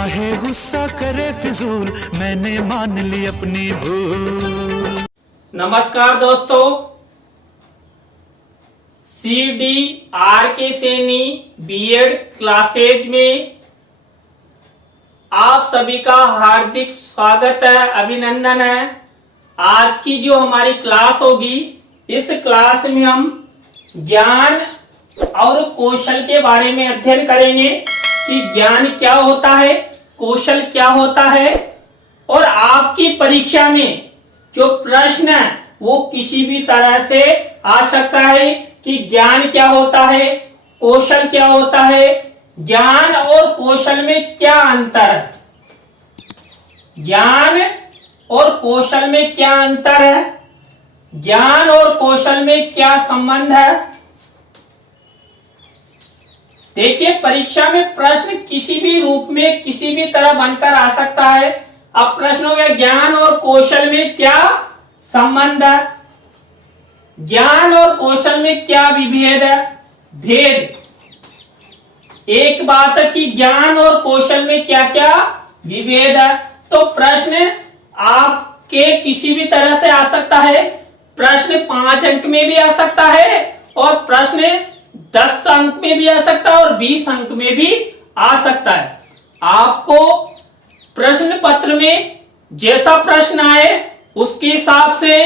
चाहे गुस्सा करे फिजूल, मैंने मान ली अपनी भूल। नमस्कार दोस्तों, CDR सैनी बीएड क्लासेज में आप सभी का हार्दिक स्वागत है, अभिनंदन है। आज की जो हमारी क्लास होगी, इस क्लास में हम ज्ञान और कौशल के बारे में अध्ययन करेंगे कि ज्ञान क्या होता है, कौशल क्या होता है, और आपकी परीक्षा में जो प्रश्न है वो किसी भी तरह से आ सकता है कि ज्ञान क्या होता है, कौशल क्या होता है, ज्ञान और कौशल में क्या अंतर है, ज्ञान और कौशल में क्या अंतर है, ज्ञान और कौशल में क्या संबंध है। देखिए, परीक्षा में प्रश्न किसी भी रूप में किसी भी तरह बनकर आ सकता है। अब प्रश्न हो गया, ज्ञान और कौशल में क्या संबंध है, ज्ञान और कौशल में क्या विभेद है, भेद। एक बात है कि ज्ञान और कौशल में क्या क्या विभेद है। तो प्रश्न आपके किसी भी तरह से आ सकता है। प्रश्न 5 अंक में भी आ सकता है और प्रश्न 10 अंक में भी आ सकता है और 20 अंक में भी आ सकता है। आपको प्रश्न पत्र में जैसा प्रश्न आए उसके हिसाब से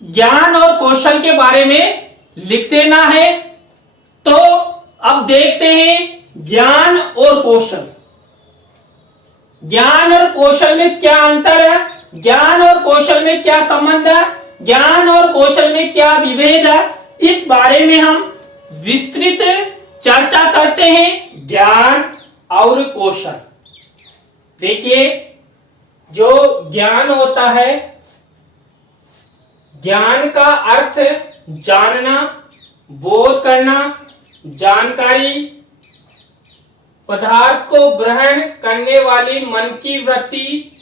ज्ञान और कौशल के बारे में लिख देना है। तो अब देखते हैं ज्ञान और कौशल। ज्ञान और कौशल में क्या अंतर है, ज्ञान और कौशल में क्या संबंध है, ज्ञान और कौशल में क्या विभेद है, इस बारे में हम विस्तृत चर्चा करते हैं। ज्ञान और कौशल। देखिए, जो ज्ञान होता है, ज्ञान का अर्थ जानना, बोध करना, जानकारी, पदार्थ को ग्रहण करने वाली मन की वृत्ति,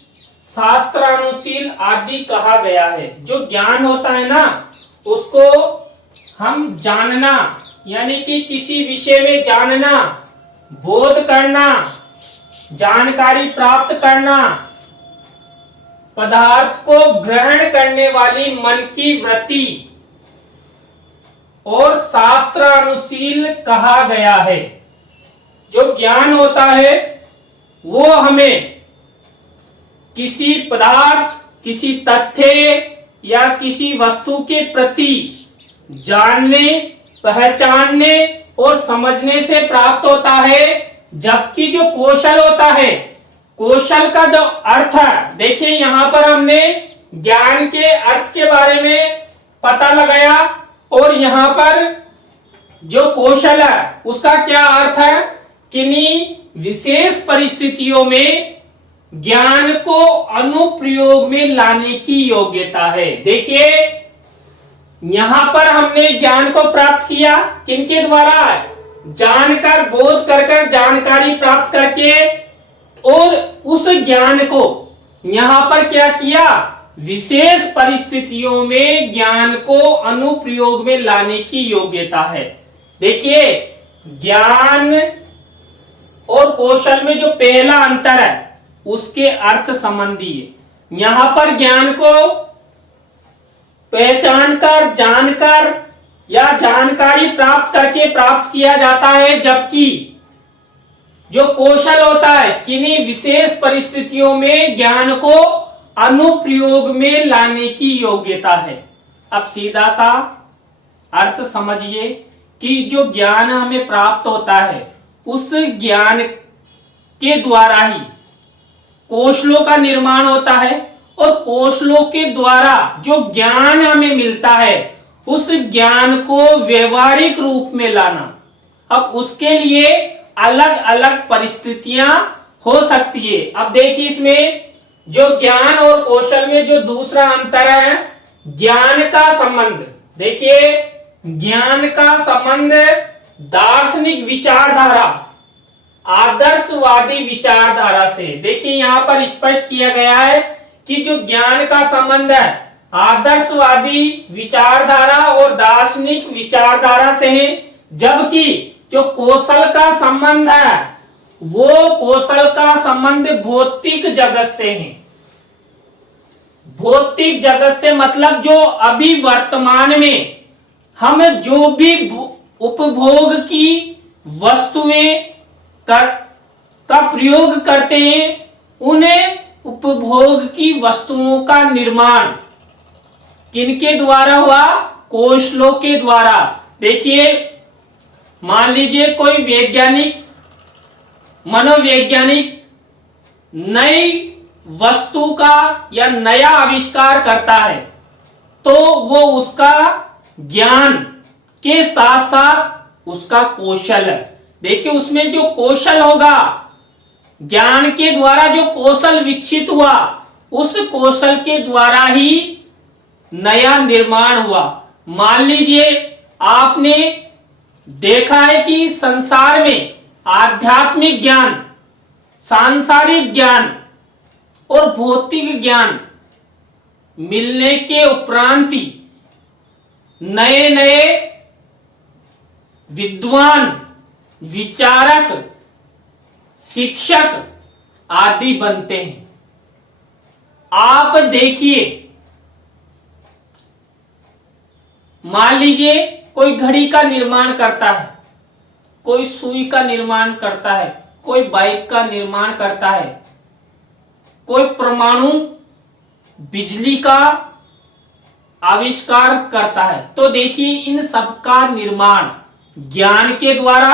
शास्त्रानुशील आदि कहा गया है। जो ज्ञान होता है ना, उसको हम जानना यानी कि किसी विषय में जानना, बोध करना, जानकारी प्राप्त करना, पदार्थ को ग्रहण करने वाली मन की वृत्ति और शास्त्रानुशील कहा गया है। जो ज्ञान होता है वो हमें किसी पदार्थ, किसी तथ्य या किसी वस्तु के प्रति जानने, पहचानने और समझने से प्राप्त होता है। जबकि जो कौशल होता है, कौशल का जो अर्थ है, देखिए यहां पर हमने ज्ञान के अर्थ के बारे में पता लगाया और यहां पर जो कौशल है उसका क्या अर्थ है, किन्हीं विशेष परिस्थितियों में ज्ञान को अनुप्रयोग में लाने की योग्यता है। देखिए, यहां पर हमने ज्ञान को प्राप्त किया किनके द्वारा, जानकर, बोध कर जानकारी प्राप्त करके, और उस ज्ञान को यहां पर क्या किया, विशेष परिस्थितियों में ज्ञान को अनुप्रयोग में लाने की योग्यता है। देखिए, ज्ञान और कौशल में जो पहला अंतर है उसके अर्थ संबंधी है। यहां पर ज्ञान को पहचान कर, जानकर या जानकारी प्राप्त करके प्राप्त किया जाता है, जबकि जो कौशल होता है किन्हीं विशेष परिस्थितियों में ज्ञान को अनुप्रयोग में लाने की योग्यता है। अब सीधा सा अर्थ समझिए कि जो ज्ञान हमें प्राप्त होता है उस ज्ञान के द्वारा ही कौशलों का निर्माण होता है, और कौशलों के द्वारा जो ज्ञान हमें मिलता है उस ज्ञान को व्यवहारिक रूप में लाना। अब उसके लिए अलग अलग परिस्थितियां हो सकती है। अब देखिए, इसमें जो ज्ञान और कौशल में जो दूसरा अंतर है, ज्ञान का संबंध। देखिए, ज्ञान का संबंध दार्शनिक विचारधारा, आदर्शवादी विचारधारा से। देखिए, यहां पर स्पष्ट किया गया है कि जो ज्ञान का संबंध है आदर्शवादी विचारधारा और दार्शनिक विचारधारा से है, जबकि जो कौशल का संबंध है वो कौशल का संबंध भौतिक जगत से है। भौतिक जगत से मतलब जो अभी वर्तमान में हम जो भी उपभोग की वस्तुएं का प्रयोग करते हैं, उन्हें उपभोग की वस्तुओं का निर्माण किनके द्वारा हुआ? कौशलों के द्वारा। देखिए, मान लीजिए कोई वैज्ञानिक, मनोवैज्ञानिक नई वस्तु का या नया आविष्कार करता है, तो वो उसका ज्ञान के साथ साथ उसका कौशल है। देखिए, उसमें जो कौशल होगा, ज्ञान के द्वारा जो कौशल विकसित हुआ, उस कौशल के द्वारा ही नया निर्माण हुआ। मान लीजिए आपने देखा है कि संसार में आध्यात्मिक ज्ञान, सांसारिक ज्ञान और भौतिक ज्ञान मिलने के उपरांत ही नए नए विद्वान, विचारक, शिक्षक आदि बनते हैं। आप देखिए, मान लीजिए कोई घड़ी का निर्माण करता है, कोई सुई का निर्माण करता है, कोई बाइक का निर्माण करता है, कोई परमाणु बिजली का आविष्कार करता है। तो देखिए, इन सब का निर्माण ज्ञान के द्वारा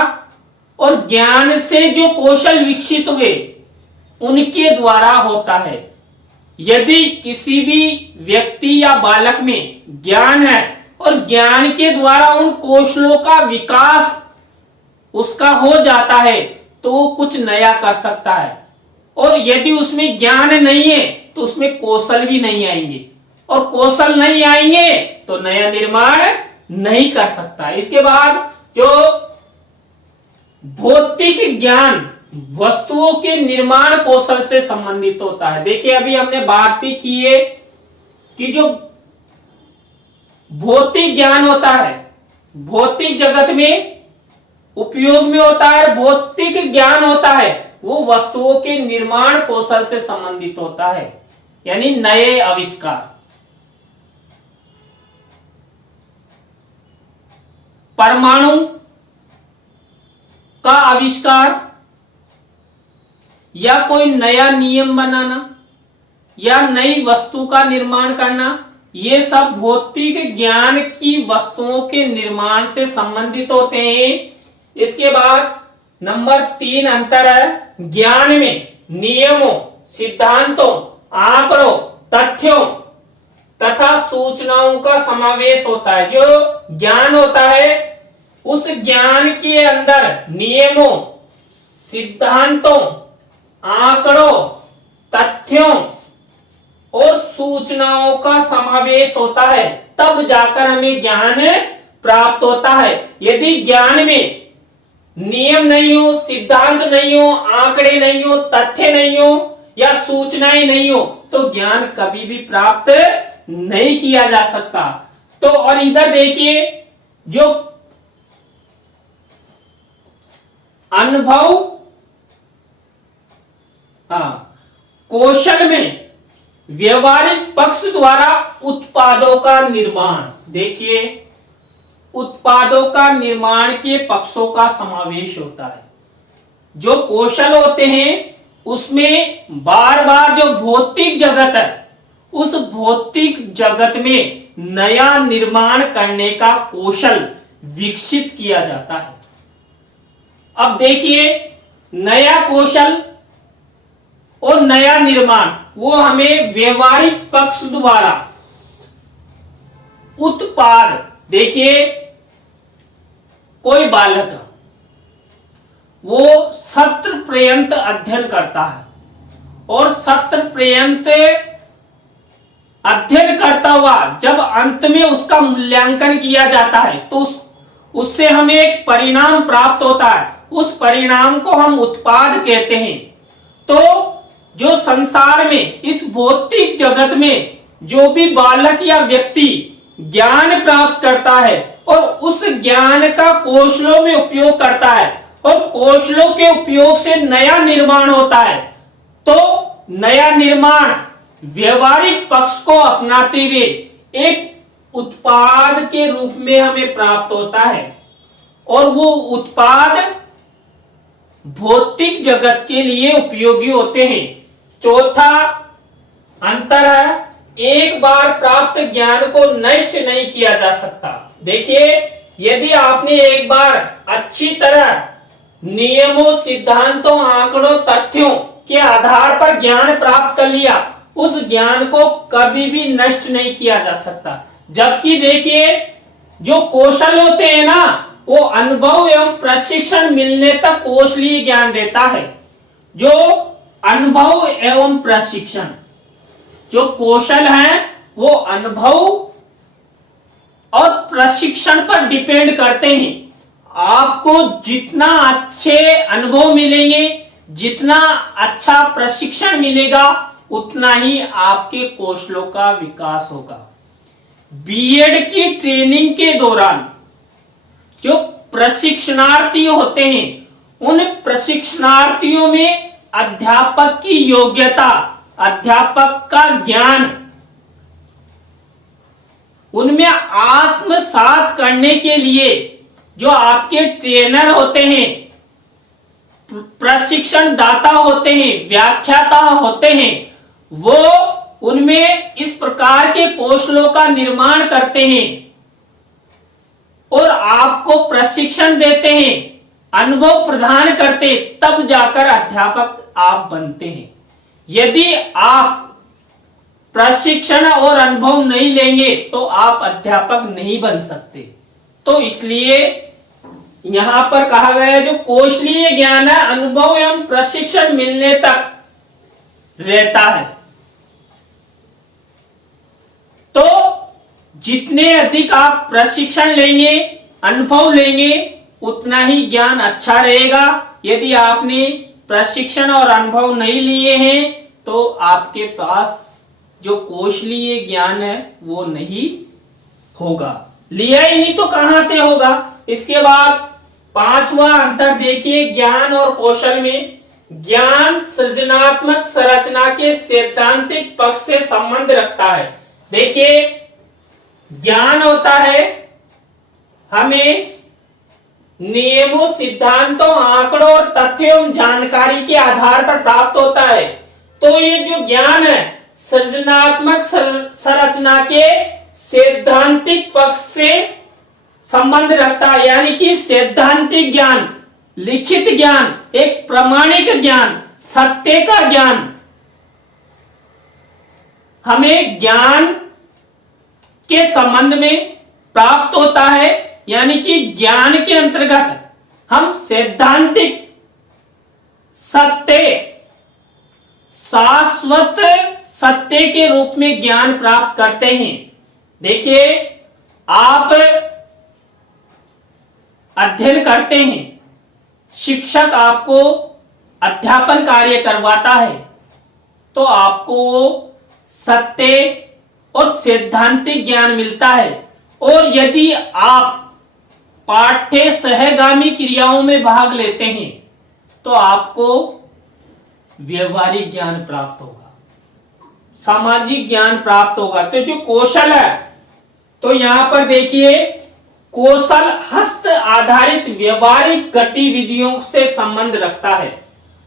और ज्ञान से जो कौशल विकसित हुए उनके द्वारा होता है। यदि किसी भी व्यक्ति या बालक में ज्ञान है और ज्ञान के द्वारा उन कौशलों का विकास उसका हो जाता है, तो वो कुछ नया कर सकता है। और यदि उसमें ज्ञान नहीं है तो उसमें कौशल भी नहीं आएंगे, और कौशल नहीं आएंगे तो नया निर्माण नहीं कर सकता। इसके बाद जो भौतिक ज्ञान वस्तुओं के निर्माण कौशल से संबंधित होता है। देखिए, अभी हमने बात भी की है कि जो भौतिक ज्ञान होता है, भौतिक जगत में उपयोग में होता है, भौतिक ज्ञान होता है, वो वस्तुओं के निर्माण कौशल से संबंधित होता है, यानी नए आविष्कार। परमाणु का आविष्कार या कोई नया नियम बनाना या नई वस्तु का निर्माण करना, ये सब भौतिक ज्ञान की वस्तुओं के निर्माण से संबंधित होते हैं। इसके बाद नंबर 3 अंतर है, ज्ञान में नियमों, सिद्धांतों, आंकड़ों, तथ्यों तथा सूचनाओं का समावेश होता है। जो ज्ञान होता है, उस ज्ञान के अंदर नियमों, सिद्धांतों, आंकड़ों, तथ्यों और सूचनाओं का समावेश होता है, तब जाकर हमें ज्ञान प्राप्त होता है। यदि ज्ञान में नियम नहीं हो, सिद्धांत नहीं हो, आंकड़े नहीं हो, तथ्य नहीं हो या सूचनाएं नहीं हो, तो ज्ञान कभी भी प्राप्त नहीं किया जा सकता। तो और इधर देखिए, जो अनुभव, कौशल में व्यवहारिक पक्ष द्वारा उत्पादों का निर्माण। देखिए, उत्पादों का निर्माण के पक्षों का समावेश होता है। जो कौशल होते हैं उसमें बार बार जो भौतिक जगत है, उस भौतिक जगत में नया निर्माण करने का कौशल विकसित किया जाता है। अब देखिए, नया कौशल और नया निर्माण वो हमें व्यवहारिक पक्ष द्वारा उत्पाद। देखिए, कोई बालक वो सत्र पर्यंत अध्ययन करता है और सत्र पर्यंत अध्ययन करता हुआ जब अंत में उसका मूल्यांकन किया जाता है तो उससे हमें एक परिणाम प्राप्त होता है। उस परिणाम को हम उत्पाद कहते हैं। तो जो संसार में, इस भौतिक जगत में जो भी बालक या व्यक्ति ज्ञान प्राप्त करता है और उस ज्ञान का कौशलों में उपयोग करता है, और कौशलों के उपयोग से नया निर्माण होता है। तो नया निर्माण व्यवहारिक पक्ष को अपनाते हुए एक उत्पाद के रूप में हमें प्राप्त होता है और वो उत्पाद भौतिक जगत के लिए उपयोगी होते हैं। चौथा अंतर है, एक बार प्राप्त ज्ञान को नष्ट नहीं किया जा सकता। देखिए, यदि आपने एक बार अच्छी तरह नियमों, सिद्धांतों, आंकड़ों, तथ्यों के आधार पर ज्ञान प्राप्त कर लिया, उस ज्ञान को कभी भी नष्ट नहीं किया जा सकता। जबकि देखिए, जो कौशल होते हैं ना, वो अनुभव एवं प्रशिक्षण मिलने तक कौशलीय ज्ञान देता है। जो अनुभव एवं प्रशिक्षण, जो कौशल है वो अनुभव और प्रशिक्षण पर डिपेंड करते हैं। आपको जितना अच्छे अनुभव मिलेंगे, जितना अच्छा प्रशिक्षण मिलेगा, उतना ही आपके कौशलों का विकास होगा। बीएड की ट्रेनिंग के दौरान जो प्रशिक्षणार्थी होते हैं, उन प्रशिक्षणार्थियों में अध्यापक की योग्यता, अध्यापक का ज्ञान, उनमें आत्मसात करने के लिए जो आपके ट्रेनर होते हैं, प्रशिक्षण दाता होते हैं, व्याख्याता होते हैं, वो उनमें इस प्रकार के कौशलों का निर्माण करते हैं और आपको प्रशिक्षण देते हैं, अनुभव प्रदान करते, तब जाकर अध्यापक आप बनते हैं। यदि आप प्रशिक्षण और अनुभव नहीं लेंगे तो आप अध्यापक नहीं बन सकते। तो इसलिए यहां पर कहा गया है, जो कौशलीय ज्ञान है, अनुभव एवं प्रशिक्षण मिलने तक रहता है। तो जितने अधिक आप प्रशिक्षण लेंगे, अनुभव लेंगे, उतना ही ज्ञान अच्छा रहेगा। यदि आपने प्रशिक्षण और अनुभव नहीं लिए हैं तो आपके पास जो कौशलीय ज्ञान है वो नहीं होगा। लिया ही नहीं तो कहां से होगा। इसके बाद पांचवा अंतर देखिए, ज्ञान और कौशल में। ज्ञान सृजनात्मक संरचना के सैद्धांतिक पक्ष से संबंध रखता है। देखिए, ज्ञान होता है हमें नियमों, सिद्धांतों, आंकड़ों और तथ्यों, जानकारी के आधार पर प्राप्त होता है। तो ये जो ज्ञान है सृजनात्मक संरचना के सैद्धांतिक पक्ष से संबंध रखता है। यानी कि सैद्धांतिक ज्ञान, लिखित ज्ञान, एक प्रमाणिक ज्ञान, सत्य का ज्ञान हमें ज्ञान के संबंध में प्राप्त होता है। यानी कि ज्ञान के अंतर्गत हम सैद्धांतिक, सत्य, शाश्वत सत्य के रूप में ज्ञान प्राप्त करते हैं। देखिए, आप अध्ययन करते हैं, शिक्षक आपको अध्यापन कार्य करवाता है, तो आपको सत्य और सैद्धांतिक ज्ञान मिलता है। और यदि आप पाठ्य सहगामी क्रियाओं में भाग लेते हैं तो आपको व्यवहारिक ज्ञान प्राप्त होगा, सामाजिक ज्ञान प्राप्त होगा। तो जो कौशल है, तो यहां पर देखिए, कौशल हस्त आधारित व्यवहारिक गतिविधियों से संबंध रखता है।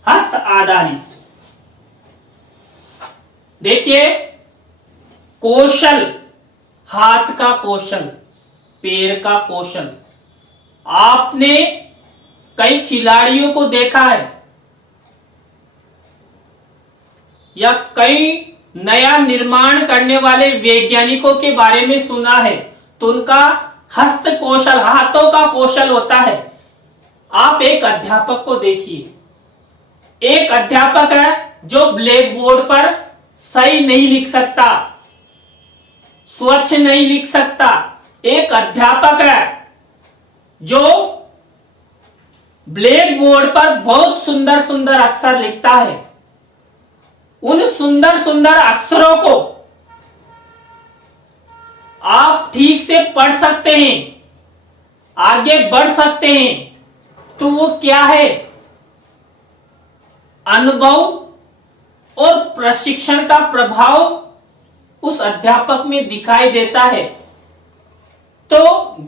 हस्त आधारित, देखिए, कौशल, हाथ का कौशल, पैर का कौशल। आपने कई खिलाड़ियों को देखा है या कई नया निर्माण करने वाले वैज्ञानिकों के बारे में सुना है, तो उनका हस्त कौशल, हाथों का कौशल होता है। आप एक अध्यापक को देखिए, एक अध्यापक है जो ब्लैक बोर्ड पर सही नहीं लिख सकता, स्वच्छ नहीं लिख सकता। एक अध्यापक है जो ब्लैक बोर्ड पर बहुत सुंदर सुंदर अक्षर लिखता है। उन सुंदर सुंदर अक्षरों को आप ठीक से पढ़ सकते हैं, आगे बढ़ सकते हैं, तो वो क्या है? अनुभव और प्रशिक्षण का प्रभाव उस अध्यापक में दिखाई देता है। तो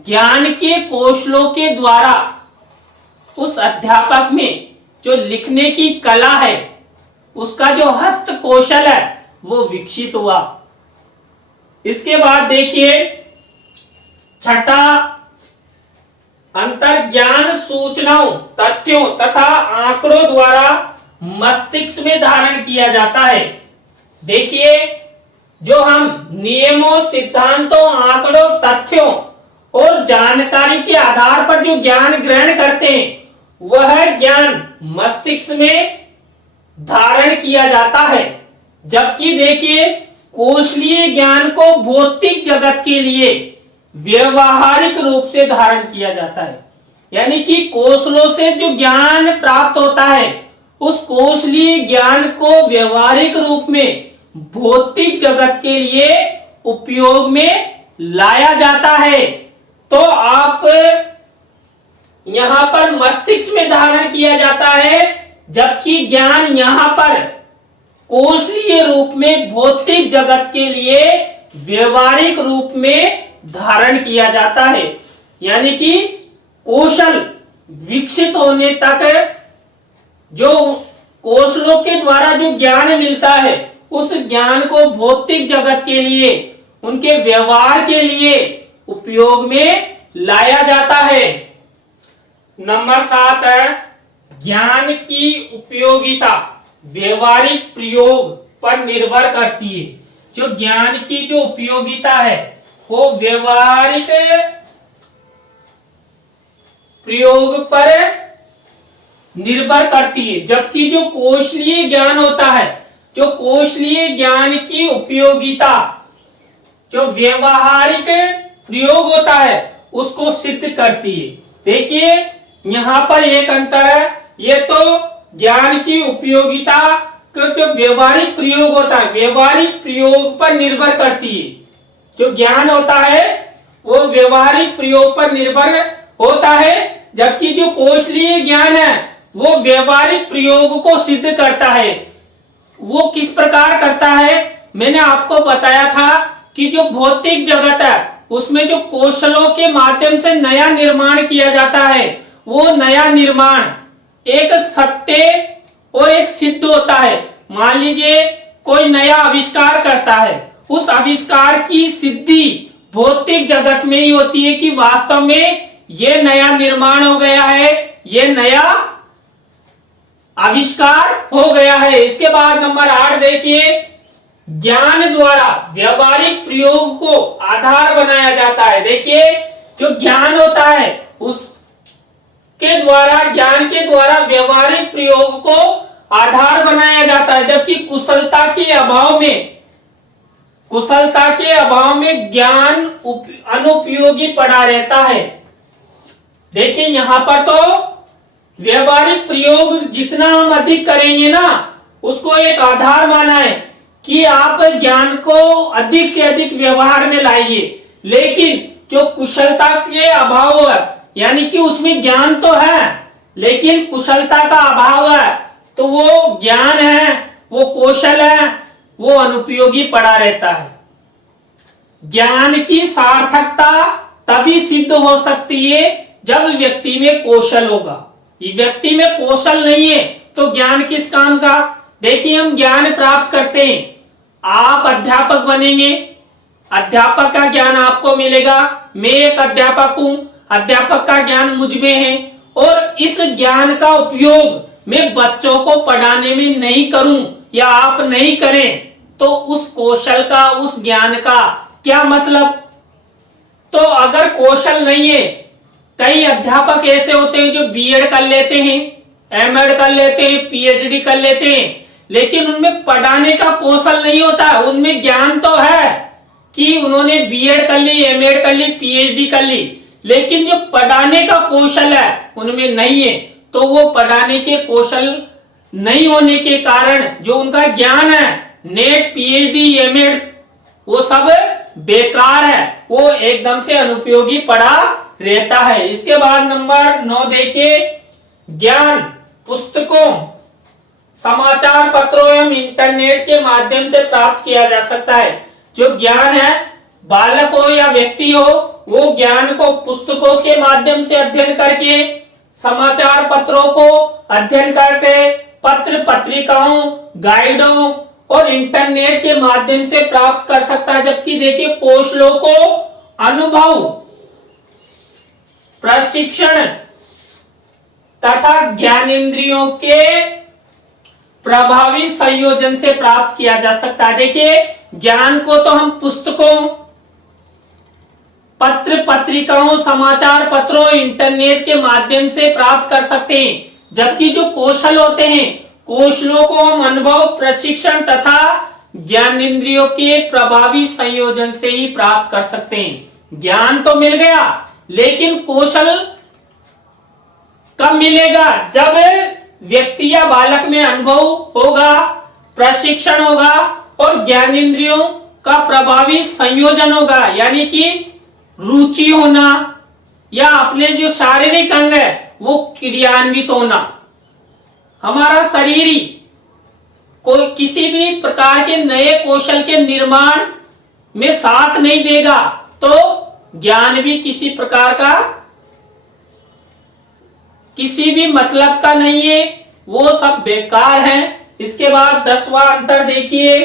ज्ञान के कौशलों के द्वारा उस अध्यापक में जो लिखने की कला है, उसका जो हस्त कौशल है वो विकसित हुआ। इसके बाद देखिए छठा, अंतर ज्ञान सूचनाओं, तथ्यों तथा आंकड़ों द्वारा मस्तिष्क में धारण किया जाता है। देखिए जो हम नियमों, सिद्धांतों, आंकड़ों, तथ्यों और जानकारी के आधार पर जो ज्ञान ग्रहण करते हैं, वह ज्ञान मस्तिष्क में धारण किया जाता है। जबकि देखिए कौशलीय ज्ञान को भौतिक जगत के लिए व्यवहारिक रूप से धारण किया जाता है। यानी कि कौशलों से जो ज्ञान प्राप्त होता है, उस कौशलीय ज्ञान को व्यवहारिक रूप में भौतिक जगत के लिए उपयोग में लाया जाता है। तो आप यहां पर मस्तिष्क में धारण किया जाता है, जबकि ज्ञान यहां पर कौशलीय रूप में भौतिक जगत के लिए व्यवहारिक रूप में धारण किया जाता है। यानी कि कौशल विकसित होने तक जो कौशलों के द्वारा जो ज्ञान मिलता है, उस ज्ञान को भौतिक जगत के लिए, उनके व्यवहार के लिए उपयोग में लाया जाता है। नंबर 7 है ज्ञान की उपयोगिता व्यवहारिक प्रयोग पर निर्भर करती है। जो ज्ञान की जो उपयोगिता है वो व्यवहारिक प्रयोग पर निर्भर करती है। जबकि जो कौशलीय ज्ञान होता है, जो कौशलीय ज्ञान की उपयोगिता जो व्यवहारिक प्रयोग होता है उसको सिद्ध करती है। देखिए यहां पर एक अंतर है, ये तो ज्ञान की उपयोगिता का जो व्यवहारिक प्रयोग होता है, व्यवहारिक प्रयोग पर निर्भर करती है। जो ज्ञान होता है वो व्यवहारिक प्रयोग पर निर्भर होता है, जबकि जो कौशलीय ज्ञान है वो व्यवहारिक प्रयोग को सिद्ध करता है। वो किस प्रकार करता है? मैंने आपको बताया था कि जो भौतिक जगत है उसमें जो कौशलों के माध्यम से नया निर्माण किया जाता है, वो नया निर्माण एक सत्य और एक सिद्ध होता है। मान लीजिए कोई नया आविष्कार करता है, उस आविष्कार की सिद्धि भौतिक जगत में ही होती है कि वास्तव में ये नया निर्माण हो गया है, ये नया आविष्कार हो गया है। इसके बाद नंबर 8 देखिए ज्ञान द्वारा व्यवहारिक प्रयोग को आधार बनाया जाता है। देखिए जो ज्ञान होता है उसके द्वारा, ज्ञान के द्वारा व्यवहारिक प्रयोग को आधार बनाया जाता है, जबकि कुशलता के अभाव में ज्ञान अनुपयोगी पड़ा रहता है। देखिए यहां पर तो व्यवहारिक प्रयोग जितना हम अधिक करेंगे ना, उसको एक आधार माना है कि आप ज्ञान को अधिक से अधिक व्यवहार में लाइए। लेकिन जो कुशलता के अभाव है, यानी कि उसमें ज्ञान तो है लेकिन कुशलता का अभाव है, तो वो ज्ञान है, वो कौशल है, वो अनुपयोगी पड़ा रहता है। ज्ञान की सार्थकता तभी सिद्ध हो सकती है जब व्यक्ति में कौशल होगा। ये व्यक्ति में कौशल नहीं है तो ज्ञान किस काम का? देखिए हम ज्ञान प्राप्त करते हैं, आप अध्यापक बनेंगे, अध्यापक का ज्ञान आपको मिलेगा। मैं एक अध्यापक हूं, अध्यापक का ज्ञान मुझ में है, और इस ज्ञान का उपयोग मैं बच्चों को पढ़ाने में नहीं करूं या आप नहीं करें तो उस कौशल का, उस ज्ञान का क्या मतलब? तो अगर कौशल नहीं है, कई अध्यापक ऐसे होते हैं जो बीएड कर लेते हैं, एमएड कर लेते हैं, पीएचडी कर लेते हैं, लेकिन उनमें पढ़ाने का कौशल नहीं होता। उनमें ज्ञान तो है कि उन्होंने बीएड कर ली, एमएड कर ली, पीएचडी कर ली, लेकिन जो पढ़ाने का कौशल है उनमें नहीं है। तो वो पढ़ाने के कौशल नहीं होने के कारण जो उनका ज्ञान है, नेट, पीएचडी, एमएड, वो सब बेकार है, वो एकदम से अनुपयोगी पड़ा रहता है। इसके बाद नंबर 9 देखिए ज्ञान पुस्तकों, समाचार पत्रों एवं इंटरनेट के माध्यम से प्राप्त किया जा सकता है। जो ज्ञान है, बालक हो या व्यक्ति हो, वो ज्ञान को पुस्तकों के माध्यम से अध्ययन करके, समाचार पत्रों को अध्ययन करके, पत्र पत्रिकाओं, गाइडों और इंटरनेट के माध्यम से प्राप्त कर सकता है। जबकि देखिए कौशलों को अनुभव, प्रशिक्षण तथा ज्ञानेंद्रियों के प्रभावी संयोजन से प्राप्त किया जा सकता है। देखिए ज्ञान को तो हम पुस्तकों, पत्र पत्रिकाओं, समाचार पत्रों, इंटरनेट के माध्यम से प्राप्त कर सकते हैं। जबकि जो कौशल होते हैं, कौशलों को हम अनुभव, प्रशिक्षण तथा ज्ञानेंद्रियों के प्रभावी संयोजन से ही प्राप्त कर सकते हैं। ज्ञान तो मिल गया, लेकिन कौशल कब मिलेगा? जब व्यक्ति या बालक में अनुभव होगा, प्रशिक्षण होगा और ज्ञानेंद्रियों का प्रभावी संयोजन होगा। यानी कि रुचि होना या अपने जो शारीरिक अंग है वो क्रियान्वित होना। हमारा शरीर ही कोई किसी भी प्रकार के नए कौशल के निर्माण में साथ नहीं देगा तो ज्ञान भी किसी प्रकार का, किसी भी मतलब का नहीं है, वो सब बेकार है। इसके बाद 10वां अंतर देखिए,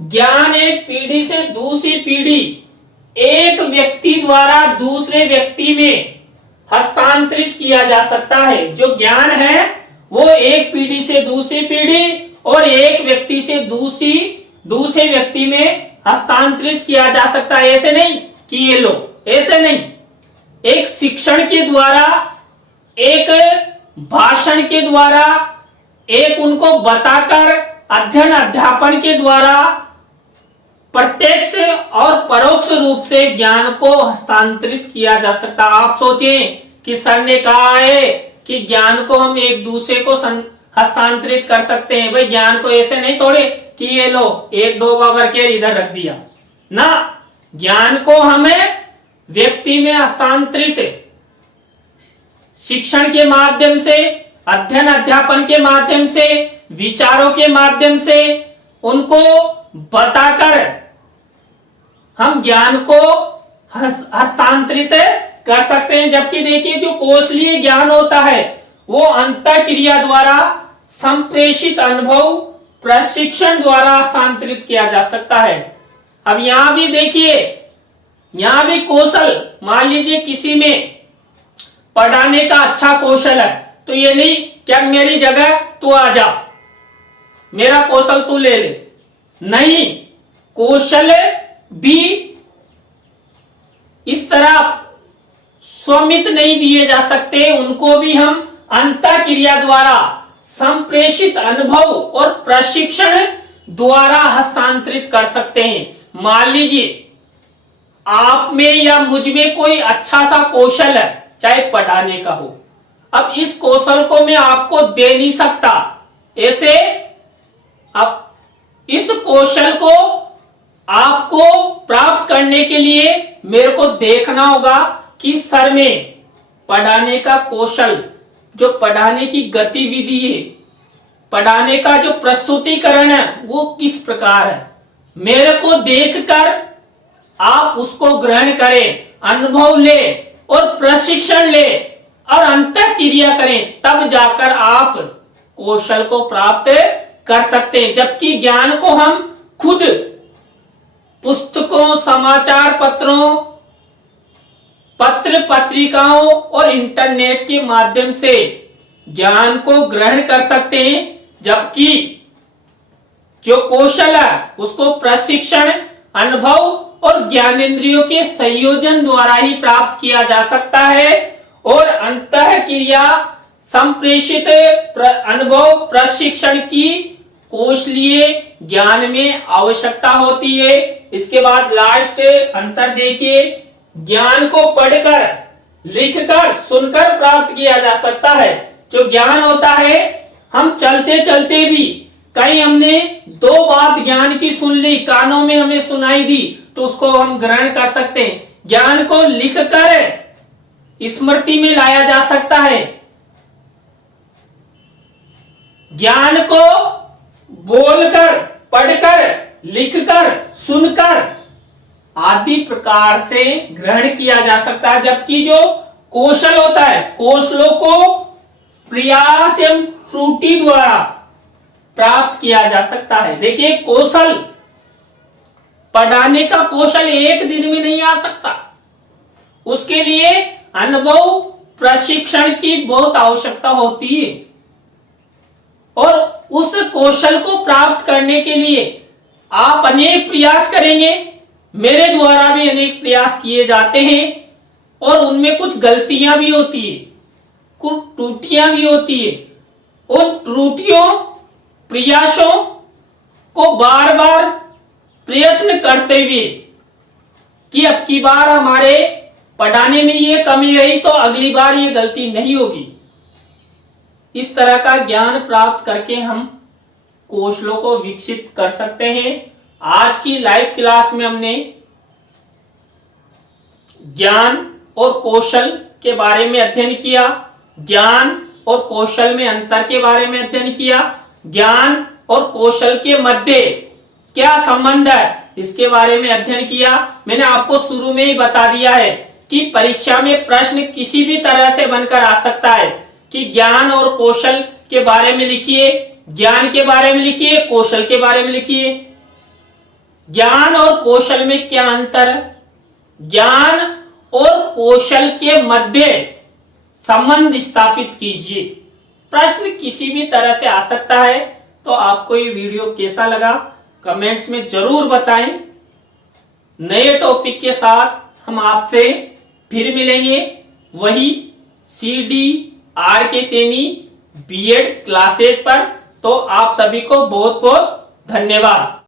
ज्ञान एक पीढ़ी से दूसरी पीढ़ी, एक व्यक्ति द्वारा दूसरे व्यक्ति में हस्तांतरित किया जा सकता है। जो ज्ञान है वो एक पीढ़ी से दूसरी पीढ़ी और एक व्यक्ति से दूसरे व्यक्ति में हस्तांतरित किया जा सकता है। ऐसे नहीं कि ये लो, ऐसे नहीं। एक शिक्षण के द्वारा, एक भाषण के द्वारा, एक उनको बताकर, अध्ययन अध्यापन के द्वारा प्रत्यक्ष और परोक्ष रूप से ज्ञान को हस्तांतरित किया जा सकता। आप सोचें कि सर ने कहा है कि ज्ञान को हम एक दूसरे को हस्तांतरित कर सकते हैं। भाई ज्ञान को ऐसे नहीं तोड़े कि ये लो, एक डोबा भर के इधर रख दिया ना। ज्ञान को हमें व्यक्ति में हस्तांतरित शिक्षण के माध्यम से, अध्ययन अध्यापन के माध्यम से, विचारों के माध्यम से उनको बताकर हम ज्ञान को हस्तांतरित कर सकते हैं। जबकि देखिए जो कौशलीय ज्ञान होता है वो अंतःक्रिया द्वारा, संप्रेषित अनुभव, प्रशिक्षण द्वारा हस्तांतरित किया जा सकता है। अब यहां भी देखिए, यहां भी कौशल, मान लीजिए किसी में पढ़ाने का अच्छा कौशल है तो ये नहीं क्या मेरी जगह तू आ जा, मेरा कौशल तू ले ले, नहीं। कौशल भी इस तरह स्वमित नहीं दिए जा सकते, उनको भी हम अंतःक्रिया द्वारा, संप्रेषित अनुभव और प्रशिक्षण द्वारा हस्तांतरित कर सकते हैं। मान लीजिए आप में या मुझ में कोई अच्छा सा कौशल है, चाहे पढ़ाने का हो, अब इस कौशल को मैं आपको दे नहीं सकता। ऐसे अब इस कौशल को आपको प्राप्त करने के लिए मेरे को देखना होगा कि सर में पढ़ाने का कौशल, जो पढ़ाने की गतिविधि है, पढ़ाने का जो प्रस्तुतिकरण है वो किस प्रकार है। मेरे को देखकर आप उसको ग्रहण करें, अनुभव ले और प्रशिक्षण ले और अंतःक्रिया करें, तब जाकर आप कौशल को प्राप्त कर सकते हैं। जबकि ज्ञान को हम खुद पुस्तकों, समाचार पत्रों, पत्र पत्रिकाओं और इंटरनेट के माध्यम से ज्ञान को ग्रहण कर सकते हैं। जबकि जो कौशल है उसको प्रशिक्षण, अनुभव और ज्ञानेंद्रियों के संयोजन द्वारा ही प्राप्त किया जा सकता है। और अंतःक्रिया, संप्रेषित अनुभव, प्रशिक्षण की कौशलीय ज्ञान में आवश्यकता होती है। इसके बाद लास्ट अंतर देखिए, ज्ञान को पढ़कर, लिखकर, सुनकर प्राप्त किया जा सकता है। जो ज्ञान होता है हम चलते चलते भी, कहीं हमने दो बात ज्ञान की सुन ली, कानों में हमें सुनाई दी, तो उसको हम ग्रहण कर सकते हैं। ज्ञान को लिखकर स्मृति में लाया जा सकता है। ज्ञान को बोलकर, पढ़कर, लिखकर, सुनकर आदि प्रकार से ग्रहण किया जा सकता है, जबकि जो कौशल होता है, कौशलों को प्रयास एवं त्रुटि द्वारा प्राप्त किया जा सकता है। देखिए, कौशल, पढ़ाने का कौशल एक दिन में नहीं आ सकता, उसके लिए अनुभव, प्रशिक्षण की बहुत आवश्यकता होती है। और उस कौशल को प्राप्त करने के लिए आप अनेक प्रयास करेंगे, मेरे द्वारा भी अनेक प्रयास किए जाते हैं, और उनमें कुछ गलतियां भी होती है, कुछ त्रुटियां भी होती है। उन त्रुटियों, प्रयासों को बार बार प्रयत्न करते हुए कि अब की बार हमारे पढ़ाने में ये कमी रही तो अगली बार ये गलती नहीं होगी, इस तरह का ज्ञान प्राप्त करके हम कौशलों को विकसित कर सकते हैं। आज की लाइव क्लास में हमने ज्ञान और कौशल के बारे में अध्ययन किया, ज्ञान और कौशल में अंतर के बारे में अध्ययन किया, ज्ञान और कौशल के मध्य क्या संबंध है इसके बारे में अध्ययन किया। मैंने आपको शुरू में ही बता दिया है कि परीक्षा में प्रश्न किसी भी तरह से बनकर आ सकता है कि ज्ञान और कौशल के बारे में लिखिए, ज्ञान के बारे में लिखिए, कौशल के बारे में लिखिए। ज्ञान और कौशल में क्या अंतर है, ज्ञान और कौशल के मध्य संबंध स्थापित कीजिए। प्रश्न किसी भी तरह से आ सकता है। तो आपको ये वीडियो कैसा लगा कमेंट्स में जरूर बताएं। नए टॉपिक के साथ हम आपसे फिर मिलेंगे, वही CDR सैनी B.Ed क्लासेस पर। तो आप सभी को बहुत बहुत धन्यवाद।